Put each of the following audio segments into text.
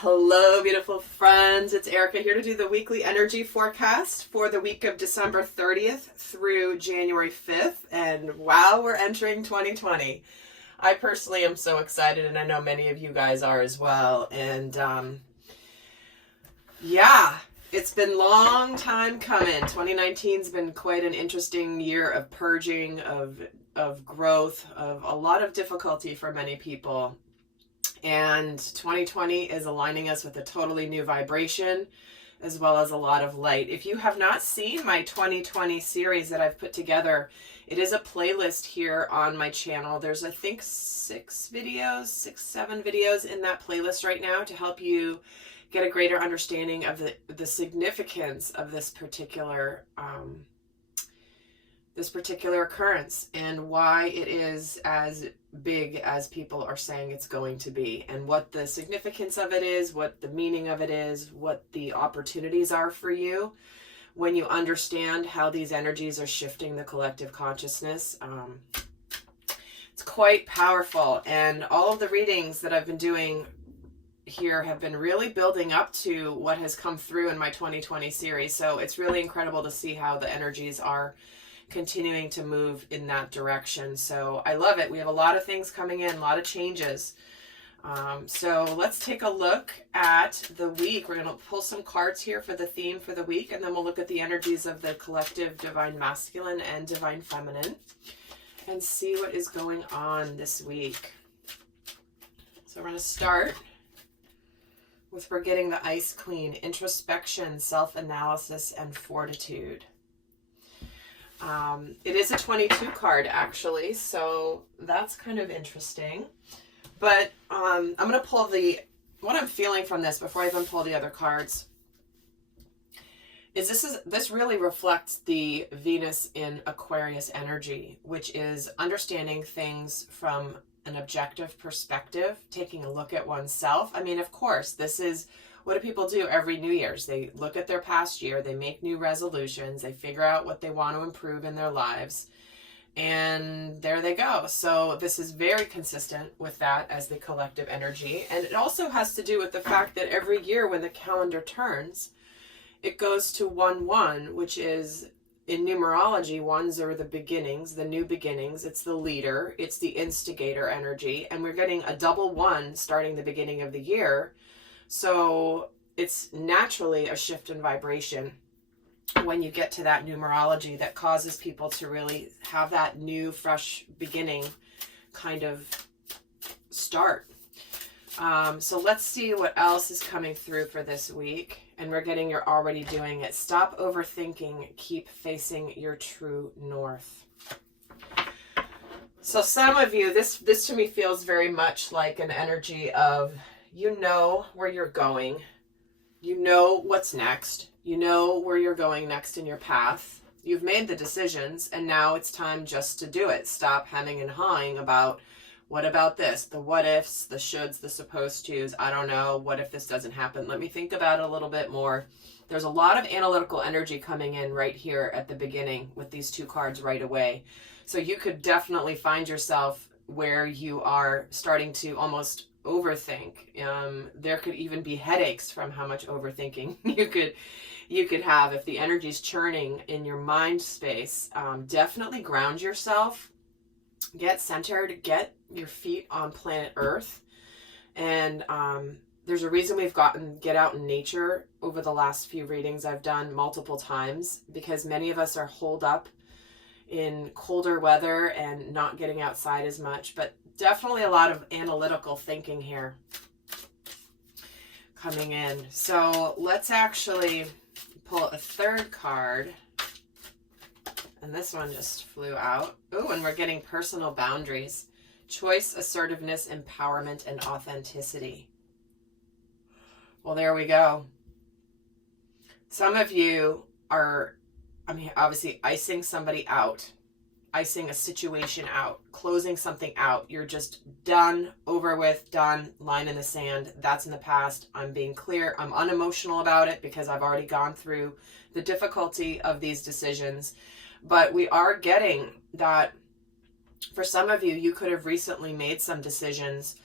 Hello, beautiful friends. It's Erika here to do the weekly energy forecast for the week of December 30th through January 5th. And wow, we're entering 2020. I personally am so excited, and I know many of you guys are as well. And yeah, it's been a long time coming. 2019's been quite an interesting year of purging, of growth, of a lot of difficulty for many people. And 2020 is aligning us with a totally new vibration, as well as a lot of light. If you have not seen my 2020 series that I've put together, it is a playlist here on my channel. There's, I think, 7 videos in that playlist right now to help you get a greater understanding of the significance of this particular occurrence and why it is as big as people are saying it's going to be, and what the significance of it is, what the meaning of it is, what the opportunities are for you when you understand how these energies are shifting the collective consciousness. It's quite powerful, and all of the readings that I've been doing here have been really building up to what has come through in my 2020 series. So it's really incredible to see how the energies are continuing to move in that direction. So I love it. We have a lot of things coming in, a lot of changes. So let's take a look at the week. We're going to pull some cards here for the theme for the week, and then we'll look at the energies of the collective divine masculine and divine feminine and see what is going on this week. So we're going to start with, we're getting the Ice Queen, introspection, self-analysis, and fortitude. It is a 22 card actually, so that's kind of interesting. But I'm going to pull what I'm feeling from this before I even pull the other cards. This really reflects the Venus in Aquarius energy, which is understanding things from an objective perspective, taking a look at oneself. I mean, of course, this is what do people do every New Year's? They look at their past year, they make new resolutions, they figure out what they want to improve in their lives, and there they go. So this is very consistent with that as the collective energy. And it also has to do with the fact that every year when the calendar turns, it goes to 1-1, which is, in numerology, ones are the beginnings, the new beginnings. It's the leader, it's the instigator energy, and we're getting a double 1 starting the beginning of the year. So it's naturally a shift in vibration when you get to that numerology that causes people to really have that new, fresh beginning kind of start. So let's see what else is coming through for this week. And we're getting, you're already doing it. Stop overthinking. Keep facing your true north. So some of you, this to me feels very much like an energy of, you know where you're going. You know what's next. You know where you're going next in your path. You've made the decisions, and now it's time just to do it. Stop hemming and hawing about, what about this? The what ifs, the shoulds, the supposed tos. I don't know. What if this doesn't happen? Let me think about it a little bit more. There's a lot of analytical energy coming in right here at the beginning with these 2 cards right away. So you could definitely find yourself where you are starting to almost overthink. There could even be headaches from how much overthinking you could have if the energy's churning in your mind space. Definitely ground yourself, get centered, get your feet on planet Earth. And there's a reason we've gotten get out in nature over the last few readings I've done multiple times, because many of us are holed up in colder weather and not getting outside as much. But definitely a lot of analytical thinking here coming in. So let's actually pull a 3rd card. And this one just flew out. Oh, and we're getting personal boundaries. Choice, assertiveness, empowerment, and authenticity. Well, there we go. Some of you are, obviously icing somebody out. Icing a situation out, closing something out. You're just done, over with, done, line in the sand. That's in the past. I'm being clear. I'm unemotional about it because I've already gone through the difficulty of these decisions. But we are getting that for some of you, you could have recently made some decisions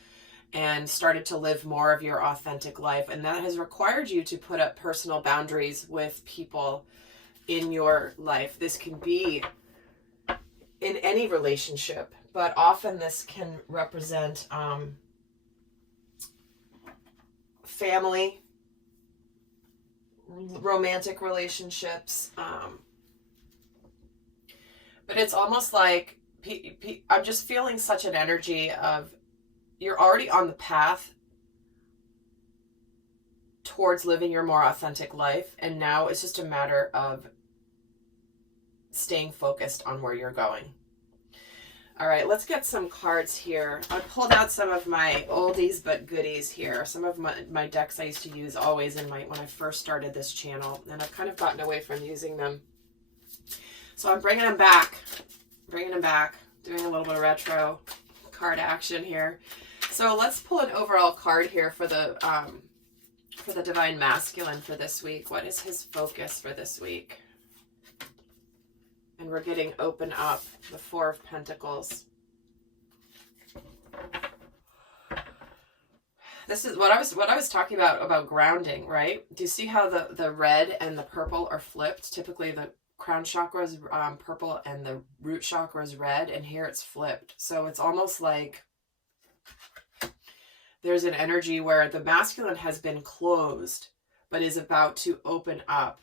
and started to live more of your authentic life. And that has required you to put up personal boundaries with people in your life. This can be in any relationship, but often this can represent family, romantic relationships. But it's almost like I'm just feeling such an energy of you're already on the path towards living your more authentic life, and now it's just a matter of staying focused on where you're going. All right, let's get some cards here. I pulled out some of my oldies but goodies here. Some of my decks I used to use always when I first started this channel, and I've kind of gotten away from using them. So I'm bringing them back, doing a little bit of retro card action here. So let's pull an overall card here for the Divine Masculine for this week. What is his focus for this week? And we're getting open up, the Four of Pentacles. This is what I was talking about grounding, right? Do you see how the red and the purple are flipped? Typically the crown chakra is purple and the root chakra is red, and here it's flipped. So it's almost like there's an energy where the masculine has been closed, but is about to open up,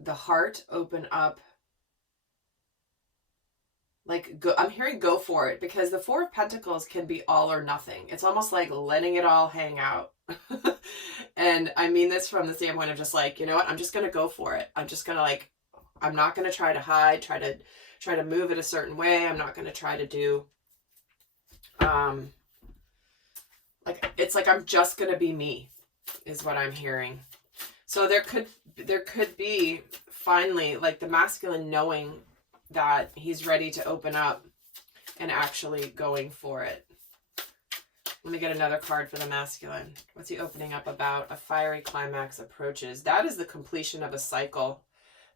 the heart, open up. Like, go, I'm hearing go for it, because the Four of Pentacles can be all or nothing. It's almost like letting it all hang out. And I mean this from the standpoint of just like, you know what, I'm just going to go for it. I'm just going to I'm not going to try to hide, try to move it a certain way. I'm not going to try to do, it's like, I'm just going to be me is what I'm hearing. So there could be finally like the masculine knowing that he's ready to open up and actually going for it. Let me get another card for the masculine. What's he opening up about? A fiery climax approaches. That is the completion of a cycle.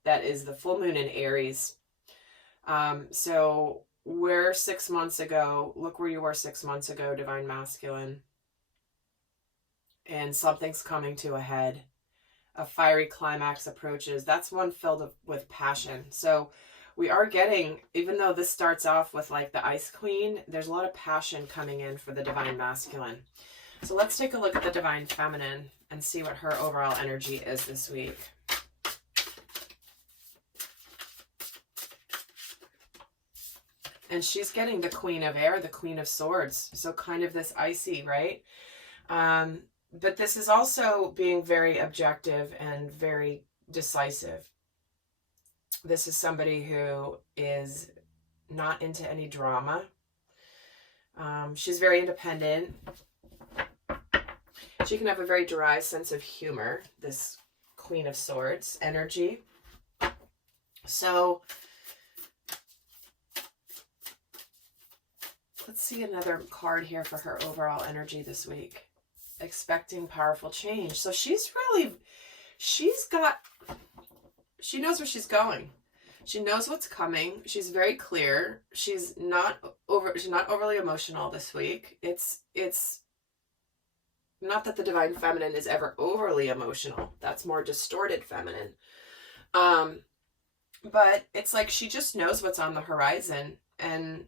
That is the full moon in Aries. So we're 6 months ago. Look where you were 6 months ago, Divine Masculine. And something's coming to a head. A fiery climax approaches. That's one filled with passion. So we are getting, even though this starts off with like the Ice Queen, there's a lot of passion coming in for the Divine Masculine. So let's take a look at the Divine Feminine and see what her overall energy is this week. And she's getting the Queen of Air, the Queen of Swords. So kind of this icy, right? But this is also being very objective and very decisive. This is somebody who is not into any drama. She's very independent. She can have a very dry sense of humor, this Queen of Swords energy. So let's see another card here for her overall energy this week. Expecting powerful change. So she knows where she's going. She knows what's coming. She's very clear. She's not overly emotional this week. It's not that the Divine Feminine is ever overly emotional. That's more distorted feminine. But it's like she just knows what's on the horizon, and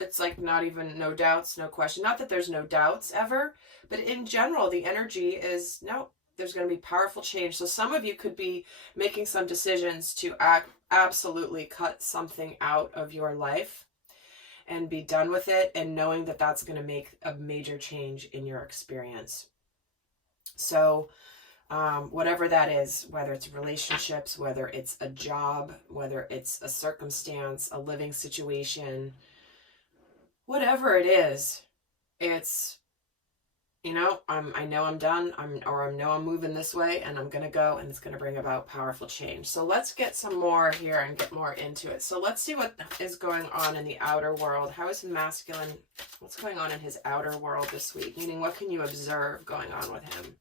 it's like no doubts, no question. Not that there's no doubts ever, but in general, the energy is, no, there's going to be powerful change. So some of you could be making some decisions to absolutely cut something out of your life and be done with it, and knowing that that's going to make a major change in your experience. So whatever that is, whether it's relationships, whether it's a job, whether it's a circumstance, a living situation, whatever it is, it's, I know I'm done, I know I'm moving this way, and I'm going to go, and it's going to bring about powerful change. So let's get some more here and get more into it. So let's see what is going on in the outer world. How is masculine? What's going on in his outer world this week? Meaning, what can you observe going on with him?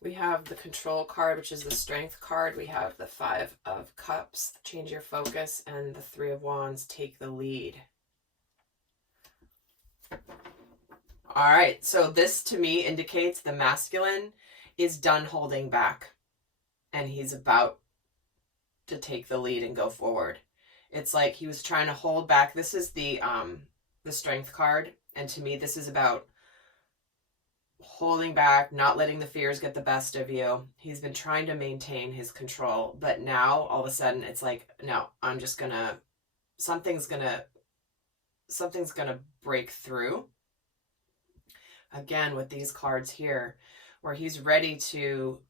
We have the Control card, which is the Strength card. We have the 5 of Cups, change your focus, and the 3 of Wands, take the lead. All right, so this to me indicates the masculine is done holding back and he's about to take the lead and go forward. It's like he was trying to hold back. This is the Strength card, and to me this is about holding back, not letting the fears get the best of you. He's been trying to maintain his control, but now all of a sudden it's like, no, I'm just gonna, something's gonna break through. Again, with these cards here, where he's ready to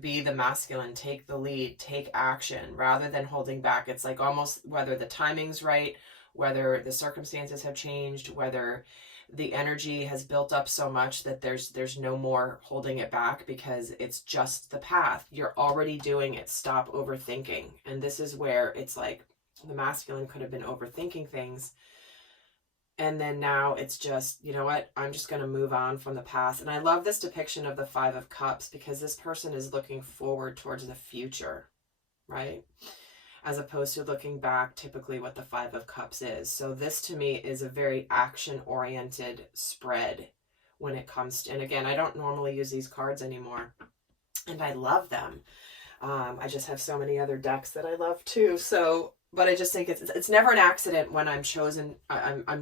be the masculine, take the lead, take action, rather than holding back. It's like almost whether the timing's right, whether the circumstances have changed, whether the energy has built up so much that there's no more holding it back, because it's just the path. You're already doing it. Stop overthinking. And this is where it's like the masculine could have been overthinking things. And then now it's just, you know what, I'm just going to move on from the past. And I love this depiction of the 5 of Cups, because this person is looking forward towards the future, right? As opposed to looking back, typically what the 5 of Cups is. So this to me is a very action-oriented spread when it comes to, and again, I don't normally use these cards anymore, and I love them. I just have so many other decks that I love too. So, but I just think it's never an accident when I'm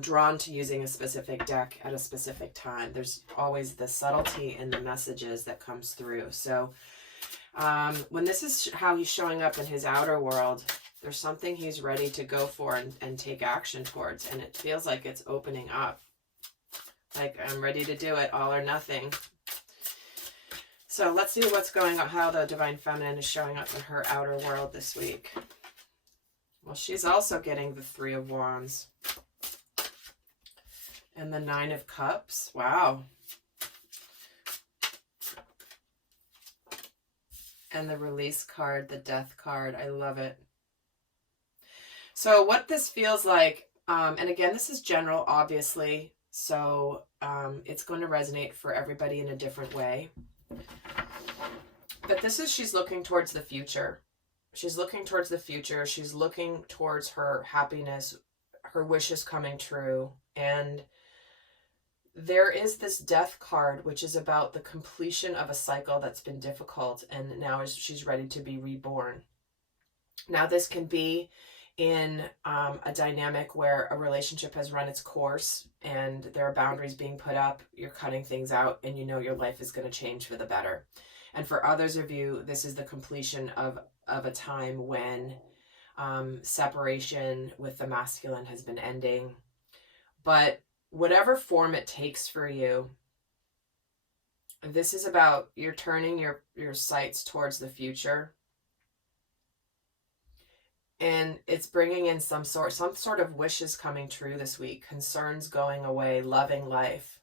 drawn to using a specific deck at a specific time. There's always the subtlety in the messages that comes through. So when this is how he's showing up in his outer world, there's something he's ready to go for and take action towards. And it feels like it's opening up. Like, I'm ready to do it, all or nothing. So let's see what's going on, how the Divine Feminine is showing up in her outer world this week. Well, she's also getting the 3 of Wands. And the 9 of Cups. Wow. And the Release card, the Death card. I love it. So what this feels like, and again, this is general, obviously. So it's going to resonate for everybody in a different way. But this is, she's looking towards the future. She's looking towards the future. She's looking towards her happiness, her wishes coming true. And there is this Death card, which is about the completion of a cycle that's been difficult. And now she's ready to be reborn. Now this can be in a dynamic where a relationship has run its course and there are boundaries being put up. You're cutting things out and you know your life is going to change for the better. And for others of you, this is the completion of a time when separation with the masculine has been ending. But whatever form it takes for you, this is about you're turning your sights towards the future. And it's bringing in some sort of wishes coming true this week, concerns going away, loving life,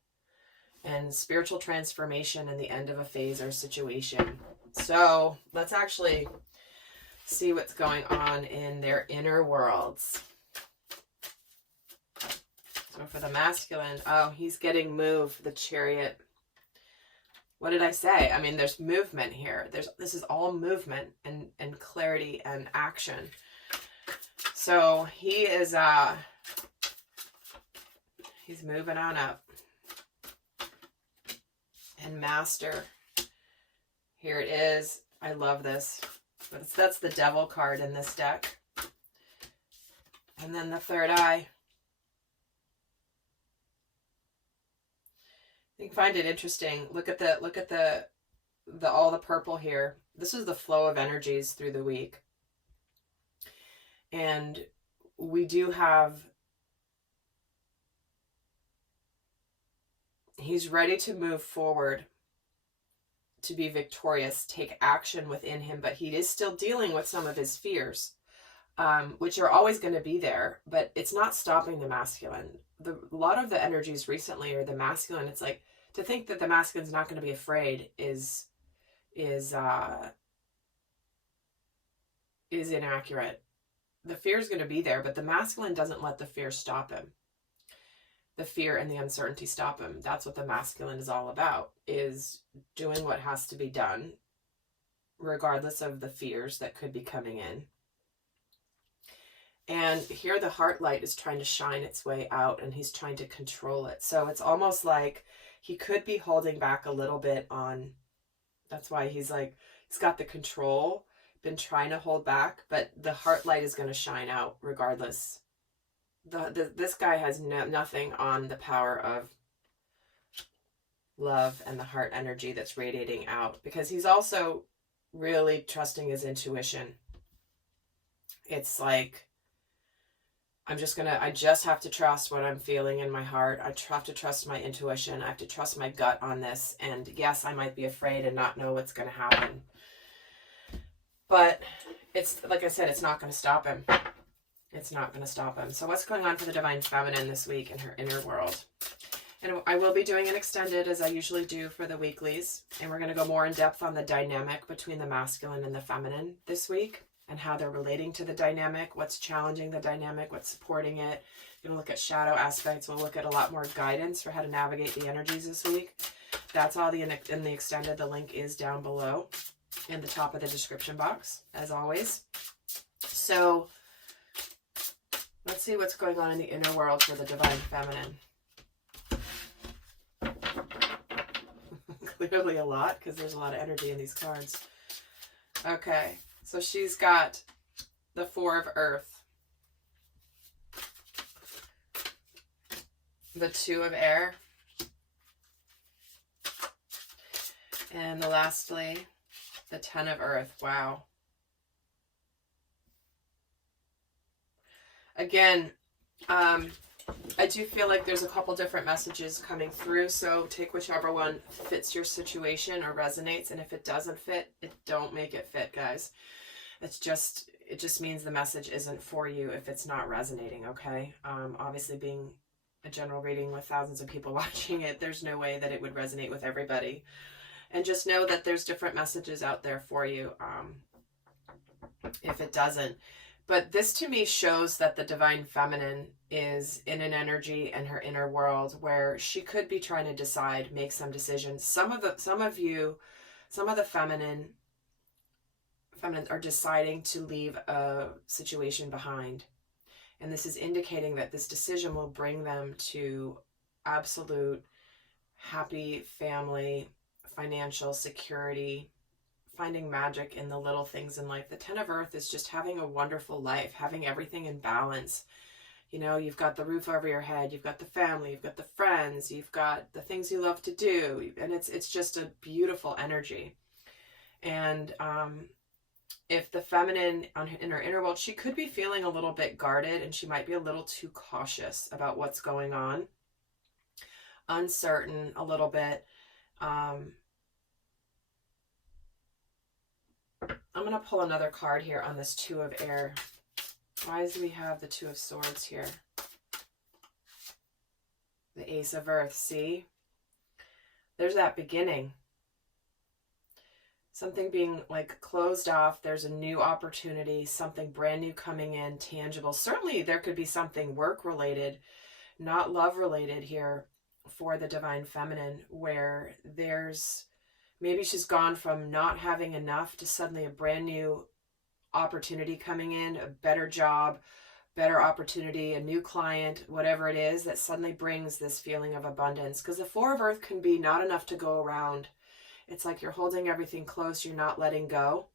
and spiritual transformation and the end of a phase or situation. So let's actually see what's going on in their inner worlds. So for the masculine, oh, he's getting moved, the Chariot. What did I say? I mean, there's movement here. This is all movement and clarity and action. So he is he's moving on up. And Master, here it is. I love this. But that's the Devil card in this deck. And then the Third Eye. You can find it interesting. Look at the all the purple here. This is the flow of energies through the week. And we do have, he's ready to move forward, to be victorious, take action within him, but he is still dealing with some of his fears, which are always going to be there, but it's not stopping the masculine. A lot of the energies recently are the masculine. It's like, to think that the masculine's not going to be afraid is inaccurate. The fear is going to be there, but the masculine doesn't let the fear stop him. the fear and the uncertainty stop him. That's what the masculine is all about, is doing what has to be done, regardless of the fears that could be coming in. And here the heart light is trying to shine its way out, and he's trying to control it. So it's almost like he could be holding back a little bit on, that's why he's like, he's got the control, been trying to hold back, but the heart light is going to shine out regardless. This guy has nothing on the power of love and the heart energy that's radiating out, because he's also really trusting his intuition. It's like, I just have to trust what I'm feeling in my heart. I have to trust my intuition. I have to trust my gut on this. And yes, I might be afraid and not know what's going to happen. But it's, like I said, it's not going to stop him. It's not going to stop him. So what's going on for the Divine Feminine this week in her inner world? And I will be doing an extended, as I usually do, for the weeklies. And we're going to go more in depth on the dynamic between the masculine and the feminine this week, and how they're relating to the dynamic, what's challenging the dynamic, what's supporting it. We're going to look at shadow aspects. We'll look at a lot more guidance for how to navigate the energies this week. That's all in the extended. The link is down below in the top of the description box, as always. So let's see what's going on in the inner world for the Divine Feminine. Clearly a lot, because there's a lot of energy in these cards. Okay. So she's got the Four of Earth, the Two of Air, and lastly, the Ten of Earth. Wow. Again, I do feel like there's a couple different messages coming through, so take whichever one fits your situation or resonates, and if it doesn't fit, don't make it fit, guys. It just means the message isn't for you if it's not resonating, okay? Obviously, being a general reading with thousands of people watching it, there's no way that it would resonate with everybody. And just know that there's different messages out there for you if it doesn't. But this to me shows that the Divine Feminine is in an energy in her inner world where she could be trying to decide, make some decisions. Some of the feminine are deciding to leave a situation behind. And this is indicating that this decision will bring them to absolute happy family, financial security, finding magic in the little things in life. The Ten of Earth is just having a wonderful life, having everything in balance. You know, you've got the roof over your head, you've got the family, you've got the friends, you've got the things you love to do, and it's just a beautiful energy. And if the feminine in her inner world, she could be feeling a little bit guarded, and she might be a little too cautious about what's going on, uncertain a little bit. I'm going to pull another card here on this Two of Air. Why do we have the Two of Swords here? The Ace of Earth, see? There's that beginning. Something being like closed off. There's a new opportunity, something brand new coming in, tangible. Certainly there could be something work-related, not love-related here for the Divine Feminine, where there's, maybe she's gone from not having enough to suddenly a brand new opportunity coming in, a better job, better opportunity, a new client, whatever it is that suddenly brings this feeling of abundance. Because the Four of Earth can be not enough to go around. It's like you're holding everything close, you're not letting go.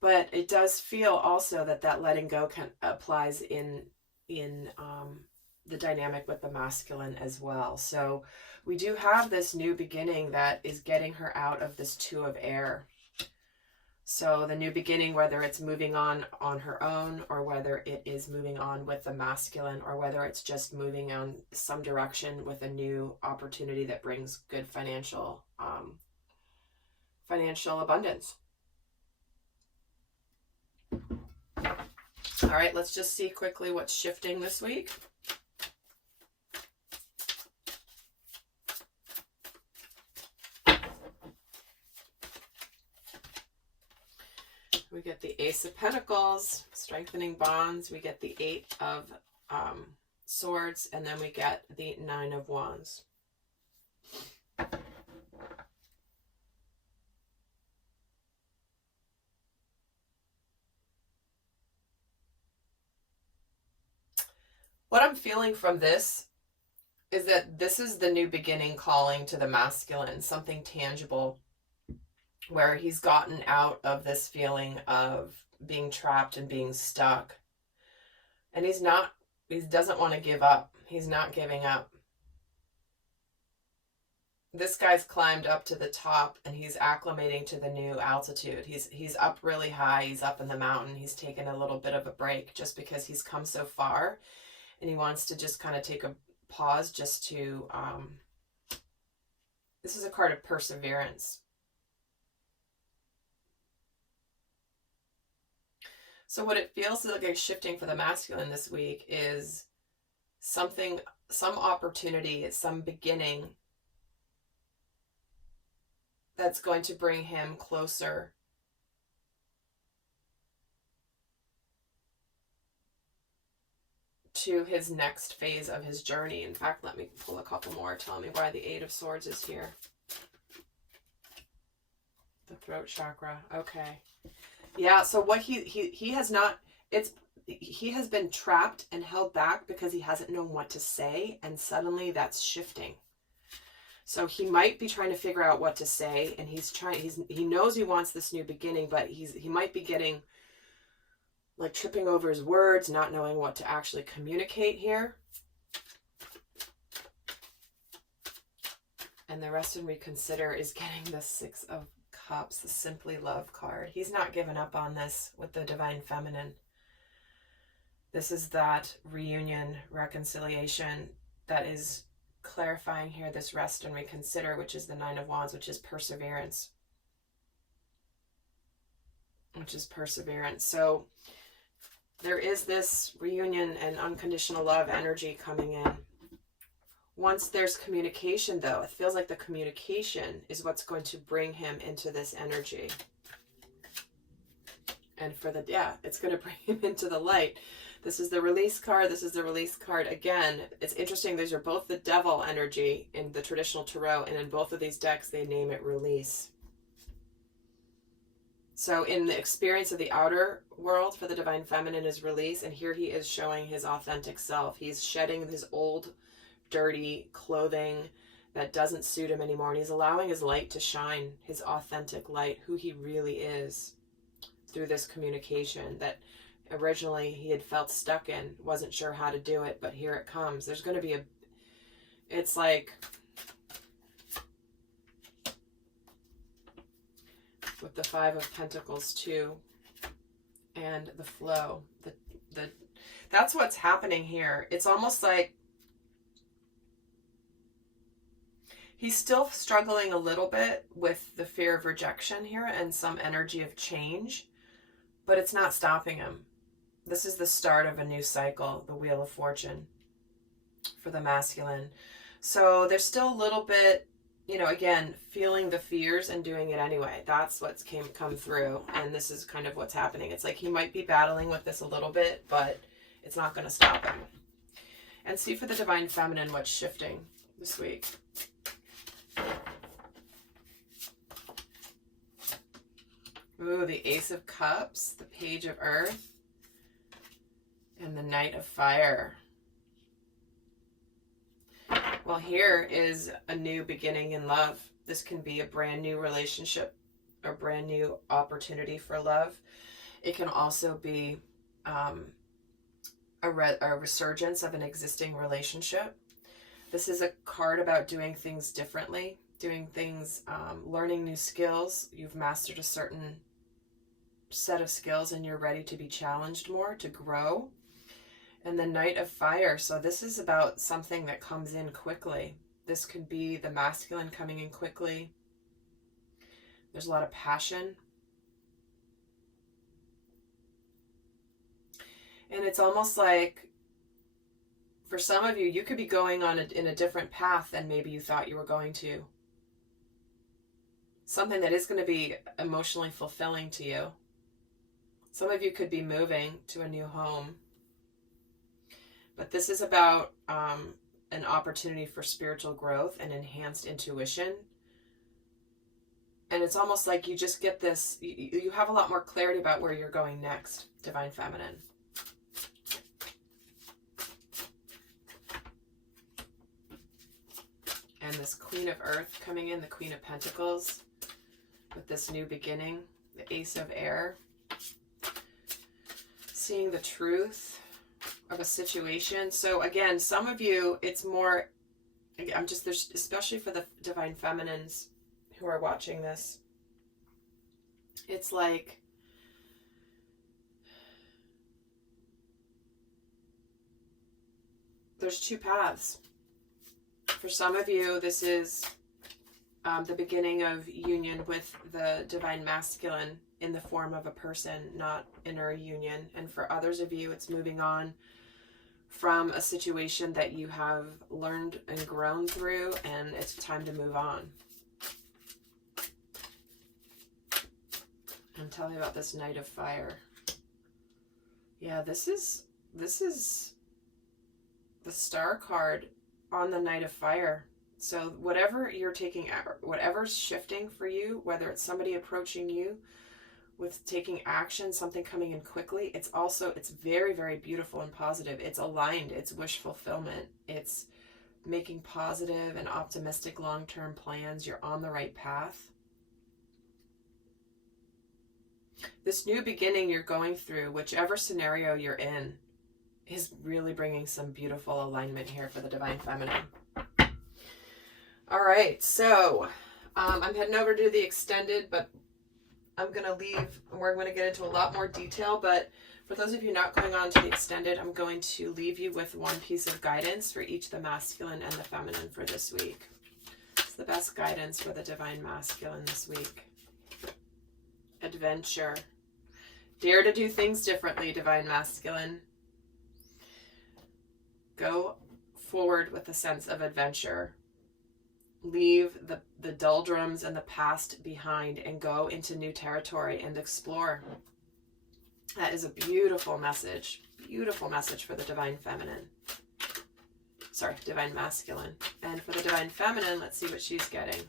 But it does feel also that letting go applies in the dynamic with the masculine as well. So we do have this new beginning that is getting her out of this Two of Air. So the new beginning, whether it's moving on her own, or whether it is moving on with the masculine, or whether it's just moving on some direction with a new opportunity that brings good financial abundance. All right, let's just see quickly what's shifting this week. We get the Ace of Pentacles, strengthening bonds. We get the Eight of Swords, and then we get the Nine of Wands. What I'm feeling from this is that this is the new beginning calling to the masculine, something tangible, where he's gotten out of this feeling of being trapped and being stuck. And he doesn't want to give up. He's not giving up. This guy's climbed up to the top and he's acclimating to the new altitude. He's up really high. He's up in the mountain. He's taken a little bit of a break just because he's come so far, and he wants to just kind of take a pause just to, this is a card of perseverance. So what it feels like a shifting for the masculine this week is something, some opportunity, some beginning that's going to bring him closer to his next phase of his journey. In fact, let me pull a couple more. Tell me why the Eight of Swords is here. The throat chakra. Okay. Yeah, so what he has not, he has been trapped and held back because he hasn't known what to say, and suddenly that's shifting. So he might be trying to figure out what to say, and he knows he wants this new beginning, but he might be getting like tripping over his words, not knowing what to actually communicate here. And the Rest and Reconsider is getting the Six of Cups, the Simply Love card. He's not given up on this with the Divine Feminine. This is that reunion, reconciliation that is clarifying here, this Rest and Reconsider, which is the Nine of Wands, which is perseverance. So there is this reunion and unconditional love energy coming in. Once there's communication, though, it feels like the communication is what's going to bring him into this energy. And it's going to bring him into the light. This is the Release card. This is the Release card. Again, it's interesting. These are both the Devil energy in the traditional tarot. And in both of these decks, they name it Release. So in the experience of the outer world for the Divine Feminine is Release. And here he is showing his authentic self. He's shedding his old, dirty clothing that doesn't suit him anymore. And he's allowing his light to shine, his authentic light, who he really is, through this communication that originally he had felt stuck in, wasn't sure how to do it, but here it comes. There's going to be it's like with the Five of Pentacles too, and the flow, that's what's happening here. It's almost like he's still struggling a little bit with the fear of rejection here and some energy of change, but it's not stopping him. This is the start of a new cycle, the Wheel of Fortune for the masculine. So there's still a little bit, again, feeling the fears and doing it anyway. That's what's come through, and this is kind of what's happening. It's like he might be battling with this a little bit, but it's not going to stop him. And see for the Divine Feminine what's shifting this week. Ooh, the Ace of Cups, the Page of Earth, and the Knight of Fire. Well, here is a new beginning in love. This can be a brand new relationship, a brand new opportunity for love. It can also be a resurgence of an existing relationship. This is a card about doing things differently, doing things, learning new skills. You've mastered a certain set of skills and you're ready to be challenged more, to grow. And the Knight of Fire. So this is about something that comes in quickly. This could be the masculine coming in quickly. There's a lot of passion. And it's almost like, for some of you, you could be going on in a different path than maybe you thought you were going to. Something that is going to be emotionally fulfilling to you. Some of you could be moving to a new home. But this is about an opportunity for spiritual growth and enhanced intuition. And it's almost like you just get this, you have a lot more clarity about where you're going next, Divine Feminine. And this Queen of Earth coming in, the Queen of Pentacles, with this new beginning, the Ace of Air. Seeing the truth of a situation. So again, some of you, it's more, there's, especially for the Divine Feminines who are watching this, it's like there's two paths. For some of you, this is the beginning of union with the Divine Masculine in the form of a person, not inner union. And for others of you, it's moving on from a situation that you have learned and grown through, and it's time to move on. And tell me about this Knight of Fire. Yeah, this is the Star card on the Knight of Fire. So whatever you're taking, whatever's shifting for you, whether it's somebody approaching you with taking action, something coming in quickly, it's very, very beautiful and positive. It's aligned. It's wish fulfillment. It's making positive and optimistic long-term plans. You're on the right path. This new beginning you're going through, whichever scenario you're in, is really bringing some beautiful alignment here for the Divine Feminine. All right, so I'm heading over to the extended, but I'm going to leave, we're going to get into a lot more detail, but for those of you not going on to the extended, I'm going to leave you with one piece of guidance for each the masculine and the feminine for this week. It's the best guidance for the Divine Masculine this week. Adventure. Dare to do things differently, Divine Masculine. Go forward with a sense of adventure. Leave the doldrums and the past behind and go into new territory and explore. That is a beautiful message. Beautiful message for the Divine Feminine. Sorry, Divine Masculine. And for the Divine Feminine, let's see what she's getting.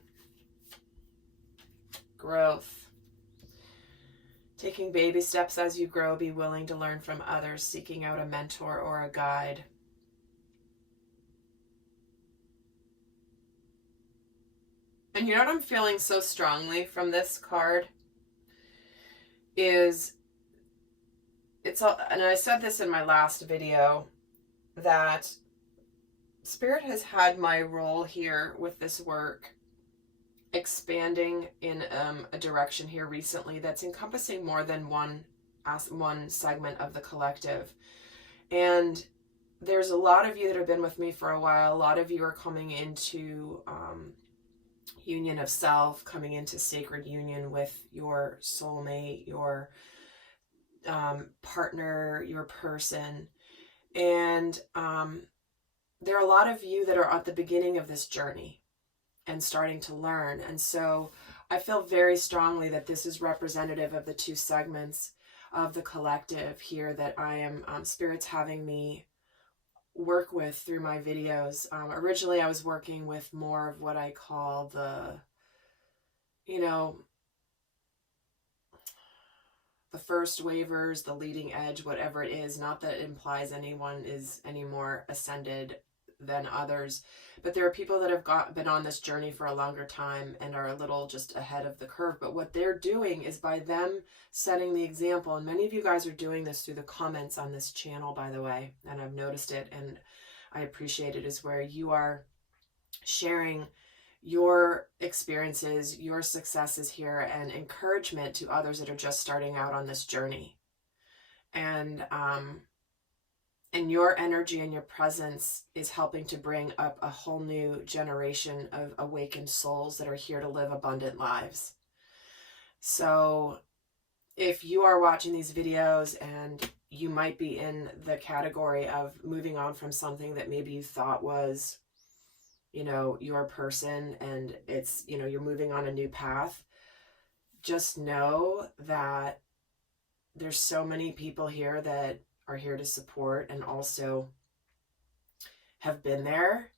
Growth. Taking baby steps as you grow, be willing to learn from others, seeking out a mentor or a guide. And you know what I'm feeling so strongly from this card is, and I said this in my last video, that Spirit has had my role here with this work expanding in a direction here recently that's encompassing more than one segment of the collective. And there's a lot of you that have been with me for a while. A lot of you are coming into union of self, coming into sacred union with your soulmate, your partner, your person. And there are a lot of you that are at the beginning of this journey and starting to learn. And so I feel very strongly that this is representative of the two segments of the collective here that I am, Spirit's having me work with through my videos. Originally I was working with more of what I call the, the first wavers, the leading edge, whatever it is. Not that it implies anyone is any more ascended than others, but there are people that have been on this journey for a longer time and are a little just ahead of the curve. But what they're doing is, by them setting the example, and many of you guys are doing this through the comments on this channel, by the way, and I've noticed it and I appreciate it, is where you are sharing your experiences, your successes here, and encouragement to others that are just starting out on this journey. And your energy and your presence is helping to bring up a whole new generation of awakened souls that are here to live abundant lives. So if you are watching these videos and you might be in the category of moving on from something that maybe you thought was, your person, and it's, you're moving on a new path, just know that there's so many people here that are here to support and also have been there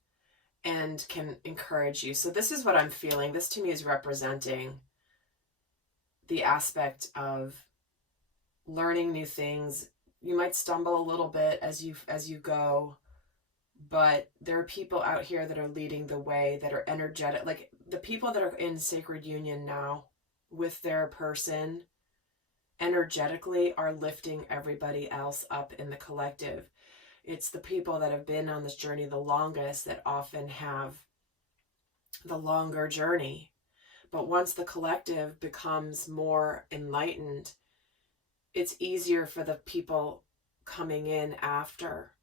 and can encourage you. So this is what I'm feeling. This to me is representing the aspect of learning new things. You might stumble a little bit as you go, but there are people out here that are leading the way, that are energetic. Like the people that are in sacred union now with their person energetically are lifting everybody else up in the collective. It's the people that have been on this journey the longest that often have the longer journey. But once the collective becomes more enlightened, it's easier for the people coming in after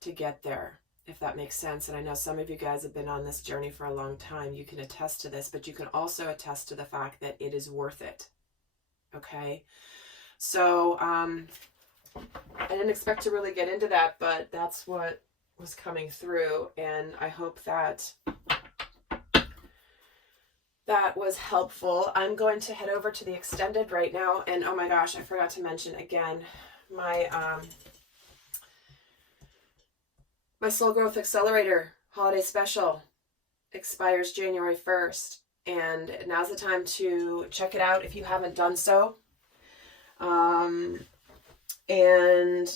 to get there, if that makes sense. And I know some of you guys have been on this journey for a long time. You can attest to this, but you can also attest to the fact that it is worth it. Okay? So, I didn't expect to really get into that, but that's what was coming through. And I hope that that was helpful. I'm going to head over to the extended right now. And oh my gosh, I forgot to mention again, my Soul Growth Accelerator holiday special expires January 1st. And now's the time to check it out if you haven't done so. And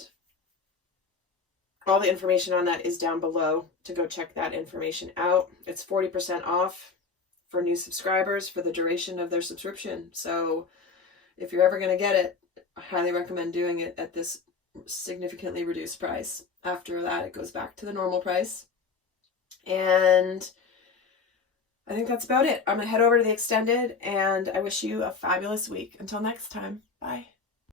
all the information on that is down below to go check that information out. It's 40% off for new subscribers for the duration of their subscription. So if you're ever going to get it, I highly recommend doing it at this significantly reduced price. After that, it goes back to the normal price. And I think that's about it. I'm going to head over to the extended, and I wish you a fabulous week. Until next time, bye.